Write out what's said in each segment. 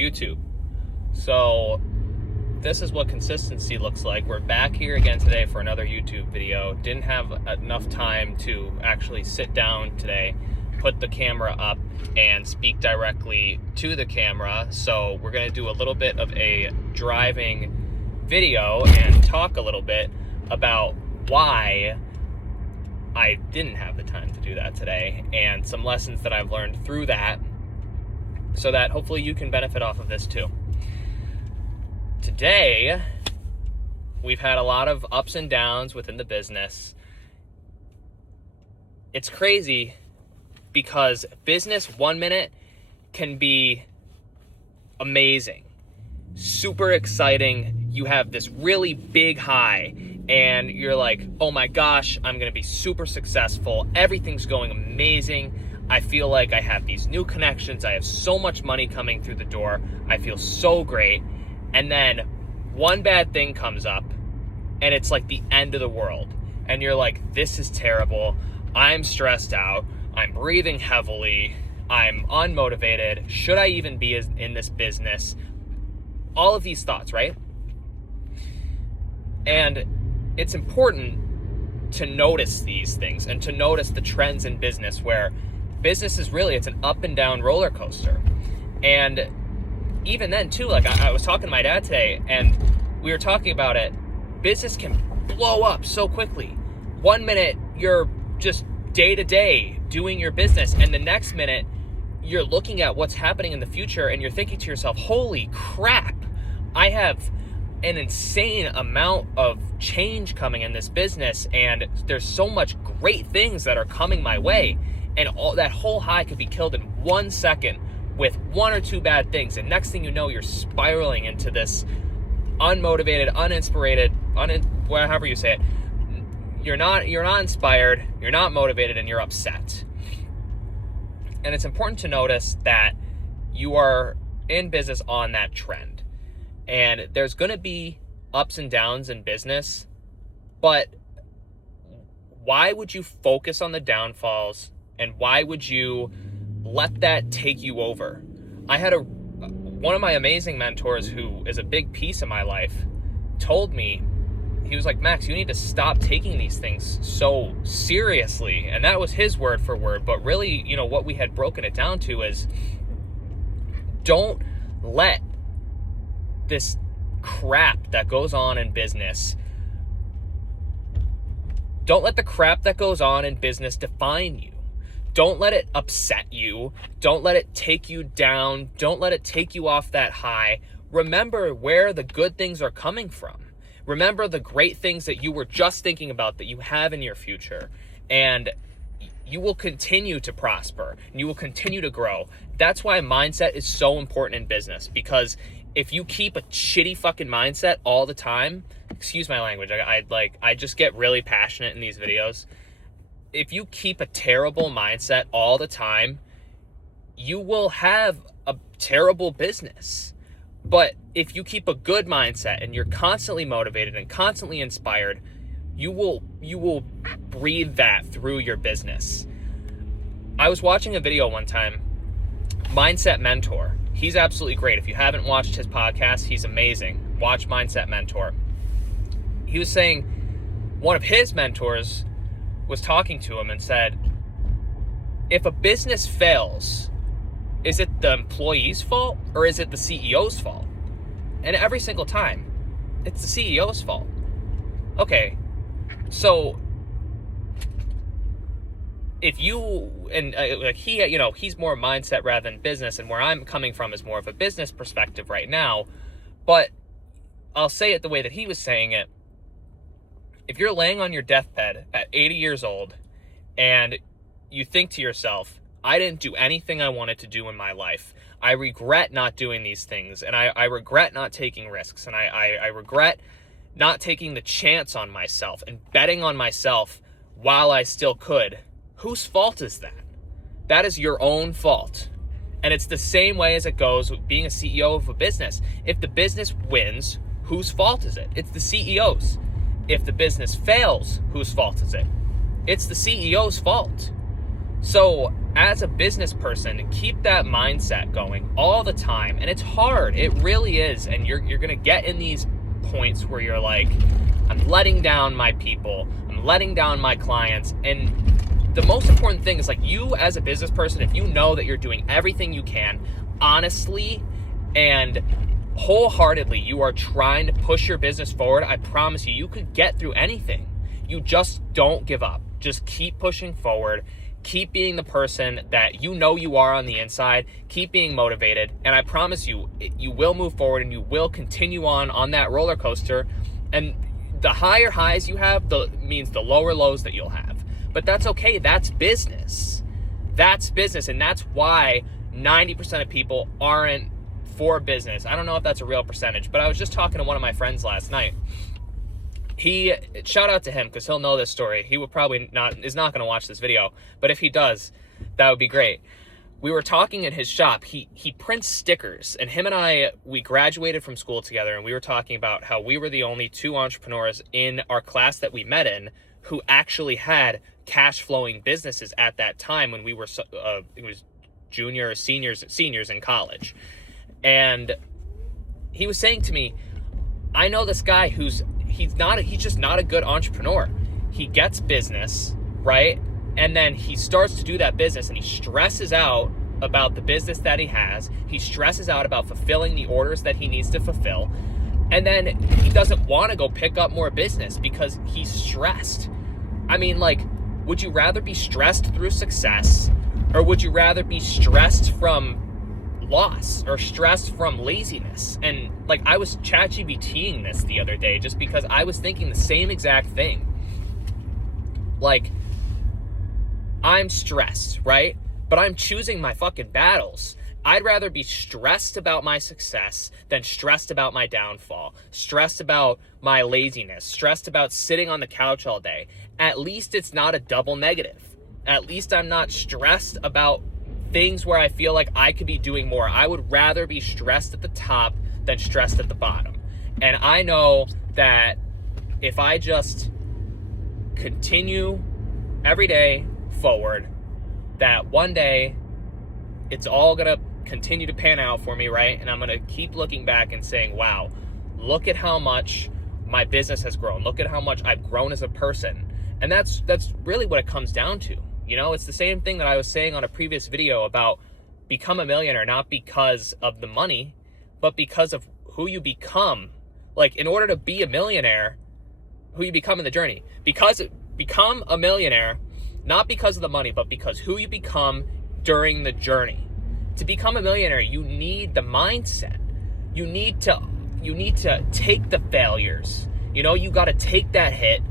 YouTube. So this is what consistency looks like. We're back here again today for another YouTube video. Didn't have enough time to actually sit down today, put the camera up, and speak directly to the camera. So we're going to do a little bit of a driving video and talk a little bit about why I didn't have the time to do that today and some lessons that I've learned through that, so that hopefully you can benefit off of this too. Today, we've had a lot of ups and downs within the business. It's crazy because business 1 minute can be amazing, super exciting. You have this really big high and you're like, oh my gosh, I'm going to be super successful. Everything's going amazing. I feel like I have these new connections. I have so much money coming through the door. I feel so great. And then one bad thing comes up and it's like the end of the world. And you're like, this is terrible. I'm stressed out. I'm breathing heavily. I'm unmotivated. Should I even be in this business? All of these thoughts, right? And it's important to notice these things and to notice the trends in business, where business is really, it's an up and down roller coaster. And even then too, like I was talking to my dad today and we were talking about it. Business can blow up so quickly. 1 minute you're just day to day doing your business, and the next minute you're looking at what's happening in the future and you're thinking to yourself, holy crap, I have an insane amount of change coming in this business and there's so much great things that are coming my way, and all that whole high could be killed in 1 second with one or two bad things, and next thing you know, you're spiraling into this unmotivated, uninspired, however you say it. You're not inspired, you're not motivated, and you're upset. And it's important to notice that you are in business on that trend. And there's going to be ups and downs in business, but why would you focus on the downfalls, and why would you let that take you over? I had one of my amazing mentors, who is a big piece of my life, told me, he was like, Max, you need to stop taking these things so seriously. And that was his word for word. But really, what we had broken it down to is, don't let this crap that goes on in business, don't let the crap that goes on in business define you. Don't let it upset you. Don't let it take you down. Don't let it take you off that high. Remember where the good things are coming from. Remember the great things that you were just thinking about that you have in your future. And you will continue to prosper and you will continue to grow. That's why mindset is so important in business, because if you keep a shitty fucking mindset all the time, excuse my language, I just get really passionate in these videos. If you keep a terrible mindset all the time, you will have a terrible business. But if you keep a good mindset and you're constantly motivated and constantly inspired, you will breathe that through your business. I was watching a video one time, Mindset Mentor. He's absolutely great. If you haven't watched his podcast, he's amazing. Watch Mindset Mentor. He was saying one of his mentors was talking to him and said, if a business fails, is it the employee's fault or is it the CEO's fault? And every single time, it's the CEO's fault. Okay, so if you, and he's more mindset rather than business, and where I'm coming from is more of a business perspective right now, but I'll say it the way that he was saying it. If you're laying on your deathbed at 80 years old and you think to yourself, I didn't do anything I wanted to do in my life. I regret not doing these things, and I regret not taking risks, and I regret not taking the chance on myself and betting on myself while I still could. Whose fault is that? That is your own fault. And it's the same way as it goes with being a CEO of a business. If the business wins, whose fault is it? It's the CEO's. If the business fails, whose fault is it? It's the CEO's fault. So as a business person, keep that mindset going all the time. And it's hard. It really is. And you're going to get in these points where you're like, I'm letting down my people. I'm letting down my clients. And the most important thing is, like, you as a business person, if you know that you're doing everything you can, honestly and wholeheartedly, you are trying to push your business forward, I promise you, you could get through anything. You just don't give up. Just keep pushing forward. Keep being the person that you know you are on the inside. Keep being motivated. And I promise you, you will move forward and you will continue on that roller coaster. And the higher highs you have means the lower lows that you'll have. But that's okay. That's business. That's business. And that's why 90% of people aren't for business. I don't know if that's a real percentage, but I was just talking to one of my friends last night. Shout out to him, because he'll know this story. He will probably is not going to watch this video, but if he does, that would be great. We were talking in his shop. He prints stickers, and him and I, we graduated from school together, and we were talking about how we were the only two entrepreneurs in our class that we met in who actually had cash flowing businesses at that time when we were it was junior or seniors in college. And he was saying to me, I know this guy he's just not a good entrepreneur. He gets business, right? And then he starts to do that business and he stresses out about the business that he has. He stresses out about fulfilling the orders that he needs to fulfill. And then he doesn't want to go pick up more business because he's stressed. I mean, like, would you rather be stressed through success, or would you rather be stressed from loss or stressed from laziness? And like, I was ChatGPTing this the other day just because I was thinking the same exact thing. Like, I'm stressed, right? But I'm choosing my fucking battles. I'd rather be stressed about my success than stressed about my downfall, stressed about my laziness, stressed about sitting on the couch all day. At least it's not a double negative. At least I'm not stressed about things where I feel like I could be doing more. I would rather be stressed at the top than stressed at the bottom. And I know that if I just continue every day forward, that one day it's all gonna continue to pan out for me, right? And I'm gonna keep looking back and saying, wow, look at how much my business has grown. Look at how much I've grown as a person. And that's really what it comes down to. You know, it's the same thing that I was saying on a previous video about become a millionaire, not because of the money, but because of who you become. Like, in order to be a millionaire, who you become in the journey. Become a millionaire, not because of the money, but because who you become during the journey. To become a millionaire, you need the mindset. You need to take the failures. You know, you got to take that hit.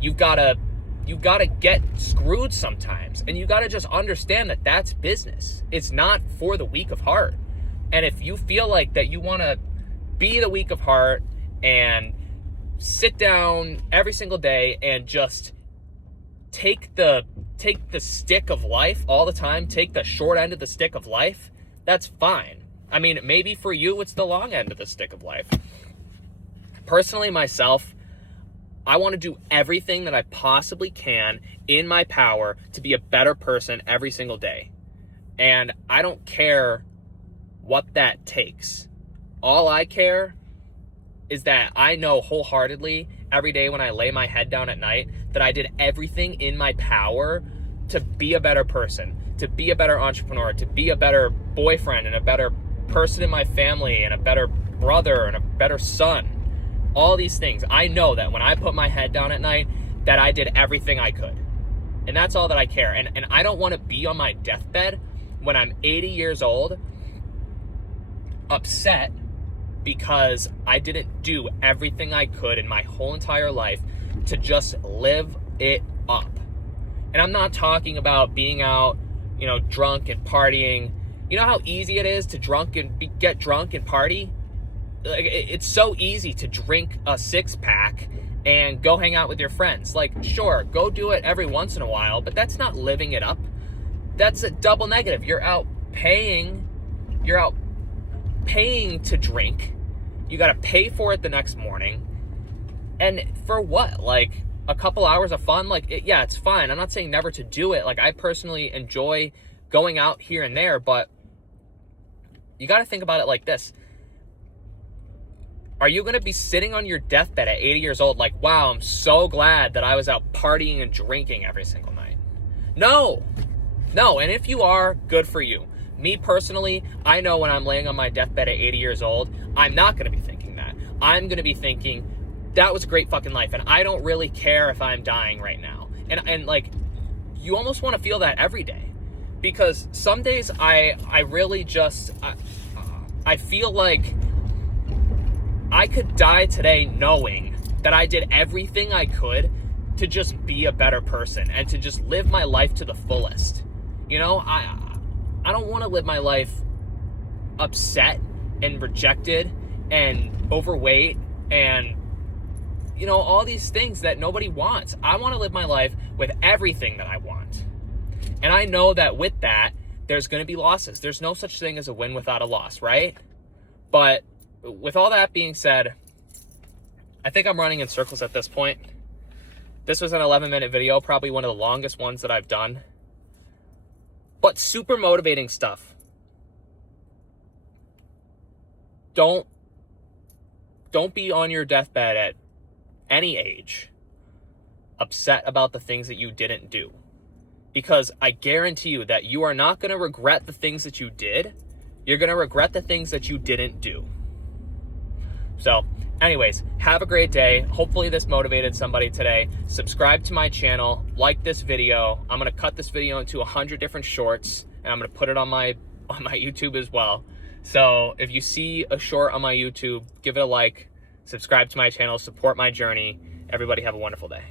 You got to get screwed sometimes, and you got to just understand that that's business. It's not for the weak of heart. And if you feel like that you want to be the weak of heart and sit down every single day and just take the stick of life all the time, take the short end of the stick of life, that's fine. I mean, maybe for you it's the long end of the stick of life. Personally, myself, I want to do everything that I possibly can in my power to be a better person every single day. And I don't care what that takes. All I care is that I know wholeheartedly every day when I lay my head down at night that I did everything in my power to be a better person, to be a better entrepreneur, to be a better boyfriend and a better person in my family and a better brother and a better son. All these things. I know that when I put my head down at night that I did everything I could. And that's all that I care. And I don't want to be on my deathbed when I'm 80 years old upset because I didn't do everything I could in my whole entire life to just live it up. And I'm not talking about being out, drunk and partying. You know how easy it is to get drunk and party? Like, it's so easy to drink a 6-pack and go hang out with your friends. Like, sure, go do it every once in a while, but that's not living it up. That's a double negative. You're out paying to drink. You got to pay for it the next morning. And for what? Like, a couple hours of fun? Like, yeah, it's fine. I'm not saying never to do it. Like, I personally enjoy going out here and there, but you got to think about it like this. Are you going to be sitting on your deathbed at 80 years old like, wow, I'm so glad that I was out partying and drinking every single night? No. And if you are, good for you. Me personally, I know when I'm laying on my deathbed at 80 years old, I'm not going to be thinking that. I'm going to be thinking, that was a great fucking life, and I don't really care if I'm dying right now. And like, you almost want to feel that every day. Because some days I really just, I feel like I could die today knowing that I did everything I could to just be a better person and to just live my life to the fullest. You know, I don't want to live my life upset and rejected and overweight and, you know, all these things that nobody wants. I want to live my life with everything that I want. And I know that with that, there's going to be losses. There's no such thing as a win without a loss, right? But with all that being said, I think I'm running in circles at this point. This was an 11-minute video, probably one of the longest ones that I've done. But super motivating stuff. Don't be on your deathbed at any age upset about the things that you didn't do. Because I guarantee you that you are not going to regret the things that you did. You're going to regret the things that you didn't do. So, anyways, have a great day. Hopefully this motivated somebody today. Subscribe to my channel. Like this video. I'm going to cut this video into 100 different shorts, and I'm going to put it on my YouTube as well. So, if you see a short on my YouTube, give it a like. Subscribe to my channel. Support my journey. Everybody have a wonderful day.